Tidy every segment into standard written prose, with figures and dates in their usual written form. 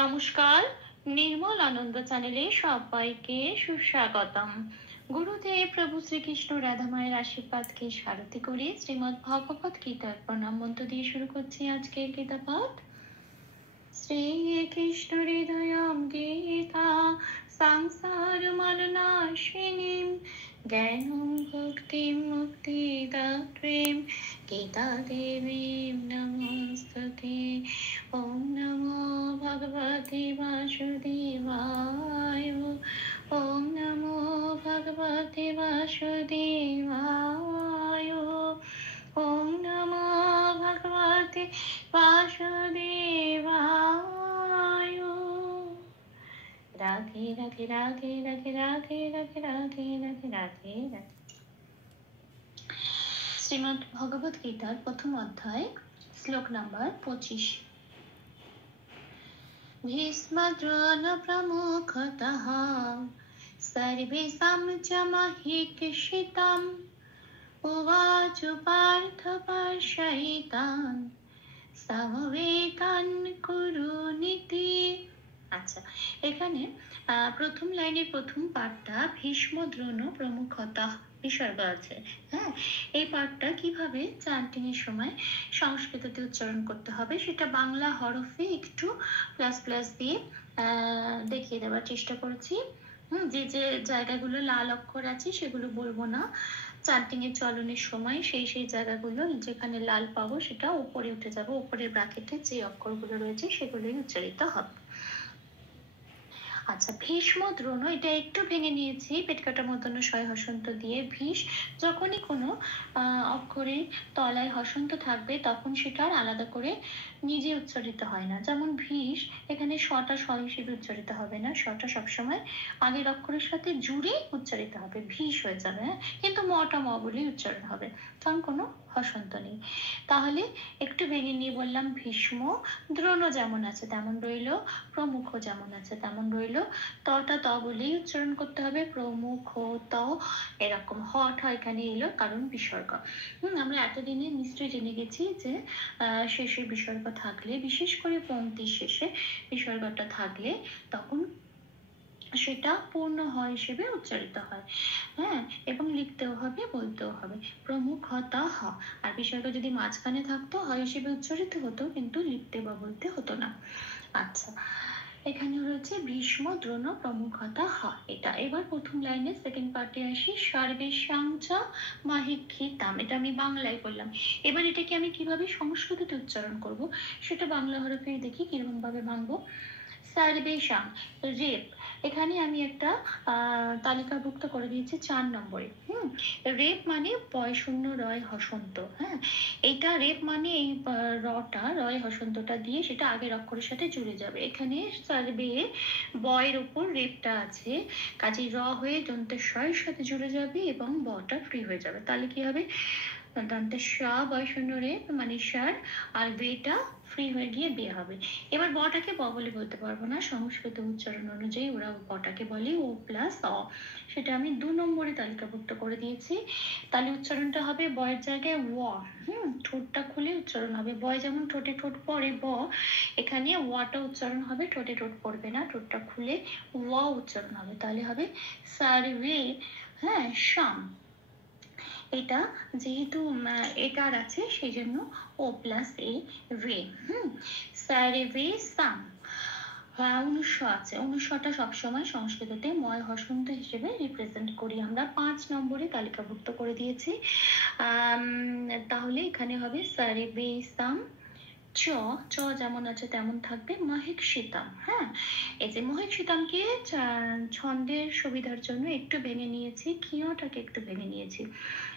নমস্কার, নির্মল আনন্দ চ্যানেলে সবাইকে সুস্বাগতম। গুরুদেব প্রভু শ্রীকৃষ্ণ রাধা মায়ের আশীর্বাদকে সারথি করে শ্রীমদ্ ভগবত গীতার প্রণাম মন্ত্র দিয়ে শুরু করছি আজকের গীতা পাঠ। শ্রীকৃষ্ণ হৃদয়ম গীতা সংসার মলনাশিনীম জ্ঞানম ভক্তিম মুক্তিদাত্রীম গীতা দেবীম নমস্তুতে। ওম নমো ভগবতে বাসুদেবায়। ওম নমো ভগবতে বাসুদেবায়। ওম নমো ভগবতে বাসুদেবায়। রাধে রাধে রাধে রাধে রাধে রাধে রাধে রাধে রাধে রাধে। শ্রীমদ্ ভগবত গীতার প্রথম অধ্যায়, শ্লোক নাম্বার 25। ভীষ্মদ্রোণ প্রমুখতঃ সর্বেষাং চ মহীক্ষিতम् উবাচ পার্থ পার্ষয়িতান সমবেতান কুরুনিতি। আচ্ছা, এখানে প্রথম লাইনের প্রথম পাঠটা ভীষ্ম দ্রোণ প্রমুখতঃ বিসর্গ আছে। হ্যাঁ, এই পাঠটা কিভাবে চ্যান্টিং এর সময় সংস্কৃততে উচ্চারণ করতে হবে সেটা বাংলা হরফে একটু প্লাস প্লাস দিয়ে দেখিয়ে দেওয়ার চেষ্টা করেছি। যে যে জায়গাগুলো লাল অক্ষর আছে সেগুলো বলবো না, চ্যান্টিং এর চলনের সময় সেই সেই জায়গাগুলো যেখানে লাল পাবো সেটা উপরে উঠে যাবো, উপরের ব্র্যাকেটে যে অক্ষরগুলো রয়েছে সেগুলোই উচ্চারিত হবে। আচ্ছা, ভীষ্ম দ্রোণ এটা একটু ভেঙে নিয়েছি পেট কাটা মতন শয় হসন্ত দিয়ে। ভীষ যখনই কোনো অক্ষরের তলায় হসন্ত থাকবে তখন সেটা আর আলাদা করে নিজে উচ্চারিত হয় না। যেমন ভীষ, এখানে শটা স হিসেবে উচ্চারিত হবে না, শটা সবসময় আগের অক্ষরের সাথে জুড়ে উচ্চারিত হবে, ভীষ হয়ে যাবে। কিন্তু মটা ম বলেই উচ্চারণ হবে, কারণ কোনো হসন্ত নেই। তাহলে একটু ভেঙে নিয়ে বললাম ভীষ্ম দ্রোণ যেমন আছে তেমন রইল, প্রমুখ যেমন আছে তেমন রইল। তটা ত বলেই উচ্চারণ করতে হবে, প্রমুখ ত এরকম। হট এখানে এলো কারণ বিসর্গ। আমরা এতদিনে নিশ্চয়ই জেনে গেছি যে শেষে বিসর্গ থাকলে, বিশেষ করে পংক্তির শেষে বিসর্গটা থাকলে তখন সেটা পূর্ণ হ হিসেবে উচ্চারিত হয়। হ্যাঁ, এবং লিখতেও হবে, বলতেও হবে। প্রমুখতা হ, আর বিসর্গ যদি মাঝখানে থাকতো হ হিসেবে উচ্চারিত হতো, কিন্তু লিখতে বা বলতে হতো না। আচ্ছা, এখানে রয়েছে ভীষ্ম দ্রোণ প্রমুখতা হ এটা। এবার প্রথম লাইনে সেকেন্ড পার্টে আসি, সর্বেষাং চ মহীক্ষিতাম। এটা আমি বাংলায় বললাম। এবার এটাকে আমি কিভাবে সংস্কৃততে উচ্চারণ করব সেটা বাংলা হরফে দেখি কিরকম ভাবে ভাঙবো। সর্বেষাং, রেপ, এখানে আমি একটা তালিকাভুক্ত করে দিয়েছি 4 নম্বরে। রেপ মানে বয় শূন্য রয় হসন্ত। হ্যাঁ, এইটা রেপ মানে এই রটা, রয় হসন্তটা দিয়ে সেটা আগের অক্ষরের সাথে জুড়ে যাবে। এখানে সার্বে বয়ের উপর রেপটা আছে, কাজে র হয়ে দন্তের শয়ের সাথে জুড়ে যাবে এবং বটা ফ্রি হয়ে যাবে। তাহলে কি হবে, দন্তের স বয় শূন্য রেপ মানে সার, আর বেটা ফ্রি হয়ে গিয়ে বে হবে। এবার বটাকে ব বলে বলতে পারবো না, সংস্কৃত উচ্চারণ অনুযায়ী ওরা বটাকে বলে ও প্লাস অ। সেটা আমি 2 নম্বরে তালিকাভুক্ত করে দিয়েছি। তাহলে উচ্চারণটা হবে বয়ের জায়গায় ও। ঠোঁটটা খুলে উচ্চারণ হবে। বয় যেমন ঠোঁটে ঠোঁট পড়ে ব, এখানে ওয়াটা উচ্চারণ হবে, ঠোঁটে ঠোঁট পড়বে না, ঠোঁটটা খুলে ওয়া উচ্চারণ হবে। তাহলে হবে সার্ভে, হ্যাঁ, শাম। এটা যেহেতু একার আছে সেই জন্য ও প্লাস এ রে। সার্ভে সাম। অনুস্ব আছে, অনুস্বটা সবসময় সংস্কৃততে ময় হসন্ত হিসেবে রিপ্রেজেন্ট করি আমরা। 5 নম্বরে তালিকাভুক্ত করে দিয়েছি। তাহলে এখানে হবে সার্ভে সাম চ, চ যেমন আছে তেমন থাকবে, মহীক্ষিতাম। হ্যাঁ, এই যে মহীক্ষিতামকে ছন্দের সুবিধার জন্য একটু ভেঙে নিয়েছি, ক্ষীয়টাকে একটু ভেঙে নিয়েছি।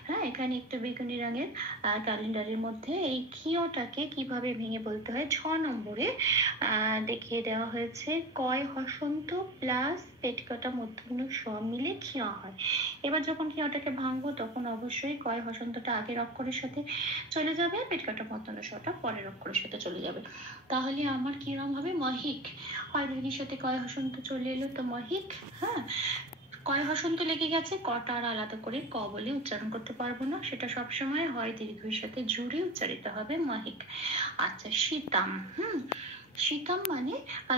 হ্যাঁ, এখানে একটু বেগুনি রঙের ক্যালেন্ডারের মধ্যে এই ক্ষীয়টাকে কিভাবে ভেঙে বলতে হয় 6 নম্বরে দেখিয়ে দেওয়া হয়েছে। কয় হসন্ত প্লাস পেট কাটা মধ্যমূল স মিলে ক্ষীয় হয়। এবার যখন ক্ষীয়টাকে ভাঙবো তখন অবশ্যই কয় হসন্তটা আগের অক্ষরের সাথে চলে যাবে, পেট কাটা মধ্যমূল সটা পরের অক্ষরের সাথে চলে যাবে। তাহলে আমার কিরকম হবে, মহিক। হয় দিদির সাথে কয় হসন্ত চলে এলো তো মহিক। হ্যাঁ, কয় হসন্ত লেগে গেছে, কটা আর আলাদা করে ক বলে উচ্চারণ করতে পারবো না, সেটা সবসময় হয় দীর্ঘের সাথে জুড়ে উচ্চারিত হবে, মহিক। আচ্ছা, শীতাম। শীতাম মানে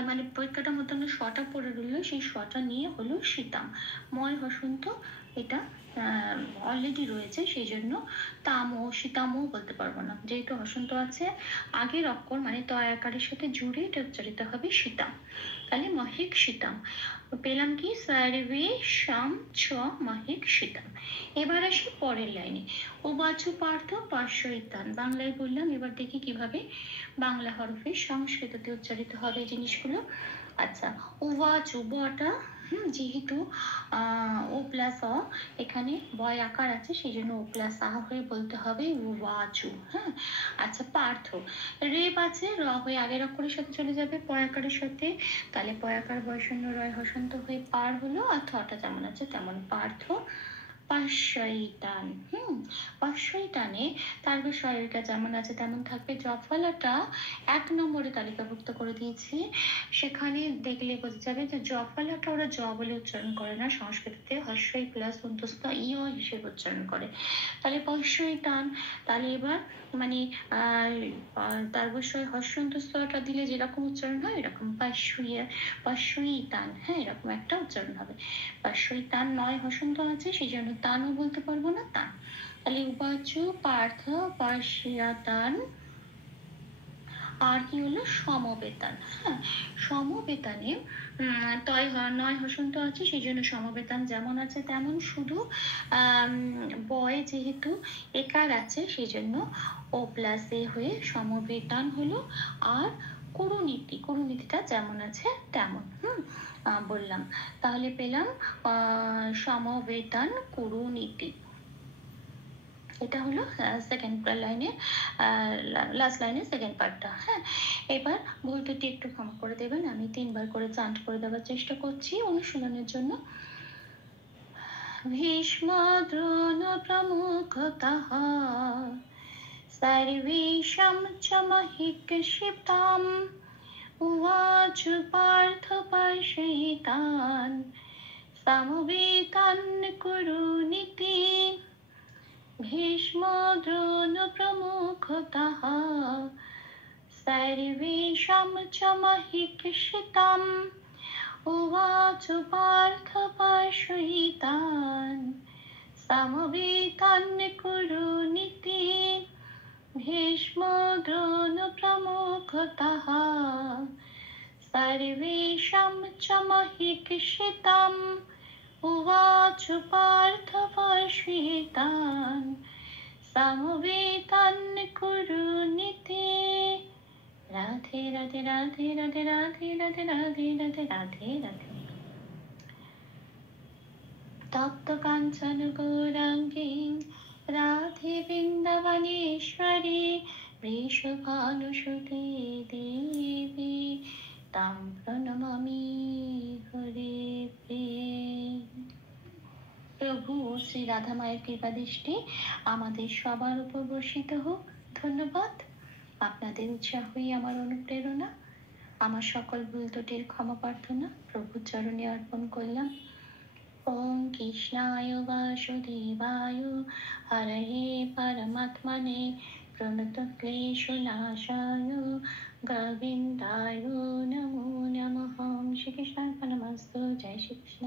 মানে পরীক্ষাটা মতন শটা পড়ে রইলো, সেই শটা নিয়ে হলো শীতাম। ময় হসন্ত এটা অলরেডি রয়েছে, সেই জন্য তামও শীতামও বলতে পারবো না, যেহেতু হসন্ত আছে আগের অক্ষর মানে ত আকারের সাথে জুড়ে এটা উচ্চারিত হবে শীতাম। তাহলে মহিক শীতাম পেলাম কি সার্বে শাম ছ মহিক শীতাম। এবার আসি পরের লাইনে, উবাচু পার্থ পার্শ্বইতান। বাংলায় বললাম, এবার দেখি কিভাবে বাংলা হরফে সংস্কৃততে উচ্চারিত হবে এই জিনিসগুলো। আচ্ছা, উবাচু বটা যেহেতু ও প্লাস অ এখানে বয় আকার আছে, সেই জন্য ও প্লাস আ হয়ে বলতে হবে উবাচু। হ্যাঁ, আচ্ছা পার্থ রেপ আছে, র হয়ে আগের অক্ষরের সাথে চলে যাবে পয় আকারের সাথে, তাহলে পয় আকার বয়সন্য রয় হসন্ত হয়ে পার হলো, আর থটা যেমন আছে তেমন পার্থ পার্শ্বইতান। পার্শ্বইতানে তার সহায়িকা যেমন আছে তেমন থাকবে। জফলাটা 1 নম্বরে তালিকাভুক্ত করে দিয়েছি, সেখানে দেখলে বোঝা যাবে যে জফলাটা ওরা জ বলে উচ্চারণ করে না, সংস্কৃতিতে হর্ষই প্লাস অন্তস্থ ইয় হিসেবে উচ্চারণ করে। তাহলে পার্শ্বইতান, তাহলে এবার মানে তার বসয় হর্ষ অন্তস্থটা দিলে যেরকম উচ্চারণ হয় এরকম পার্শ্বইতান। হ্যাঁ, এরকম একটা উচ্চারণ হবে। পার্শ্বইতান নয় হসন্ত আছে, সেই জন্য তানও বলতে পারবো না, তান। তাহলে উবাচু পার্থ পার্শ্বইতান। আর কি হলো সমবেতান। হ্যাঁ, সমবেতানে তয় নয় হসন্ত আছে, সেই জন্য সমবেতান যেমন আছে তেমন, শুধু বয় যেহেতু একার আছে সেই জন্য ও প্লাস এ হয়ে সমবেতান হলো। আর করুনীতিটা যেমন আছে তেমন বললাম, তাহলে পেলাম সমবেতান করুনীতি। এটা হলো সেকেন্ড লাইনে, লাস্ট লাইনের সেকেন্ড পার্টটা। হ্যাঁ, এবার ভুল ত্রুটি একটু ক্ষমা করে দেবেন, আমি 3 বার করে চান্ট করে দেওয়ার চেষ্টা করছি অনুশীলনের জন্য। ভীষ্ম দ্রোণ প্রমুখতঃ सर्वेषां च महिक्षिप्ताम् उवाच पार्थ पार्षयितान् समवेतान् कुरुनीति। भीष्म द्रोण प्रमुखतः सर्वेषां च महिक्षिताम् उवाच पार्थ पार्षयितान् समवेतान् कुरुनीति। भीष्म द्रोण प्रमुखतः सर्वेषां च महिक्षिताम् उवाच पार्थ पार्षयितान् समवेतान् कुरुनीति। राधे राधे राधे राधे राधे राधे राधे राधे राधे राधे। तप्त कांचन गौरांगी राधे वृंदावनेश्वरी वृषभानुसुते देवी तां प्रणमामि हरे प्रिये। প্রভু শ্রী রাধা মায়ের কৃপা দৃষ্টি আমাদের সবার উপর বর্ষিত হোক। ধন্যবাদ। আপনাদের উৎসাহই আমার অনুপ্রেরণা। আমার সকল ভুল ত্রুটির ক্ষমা প্রার্থনা প্রভুর চরণে অর্পণ করলাম। ওম কৃষ্ণায় বাসুদেবায় হরয়ে পরমাত্মনে প্রণতক্লেশনাশায় গোবিন্দায় নমো নমঃ। শ্রীকৃষ্ণার্পণমস্তু। জয় শ্রীকৃষ্ণ।